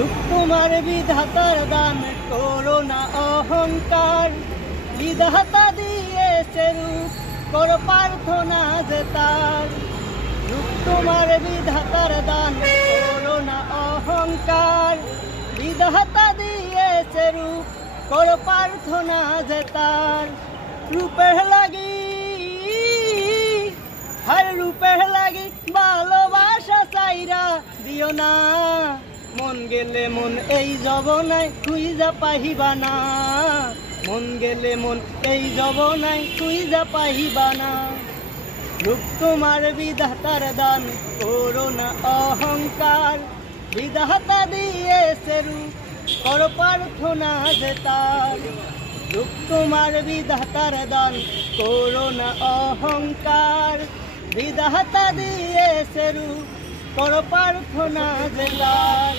রূপ তোমার বিধাতার দান, করো না অহংকার। বিধাতা দিয়েছে রূপ, করো প্রার্থনা যে তার। রূপ তোমার বিধাতার দান, করো না অহংকার। বিধাতা দিয়েছে রূপ, করো প্রার্থনা যে তার। রূপের লাগি, হার রূপের লাগি ভালোবাসা চাইরা দিও না। মন গেলে মন এই জবনায় খুঁজা পাহিবা না। মন গেলে মন এই জবনায় খুঁজা পাহিবা না। রূপ তোমার বিধাতার দান, করো না অহংকার। বিধাতা দিয়েছে রূপ, করো প্রার্থনা যে তার। রূপ তোমার বিধাতার দান, করো না অহংকার। বিধাতা দিয়েছে রূপ, করো প্রার্থনা যে তার।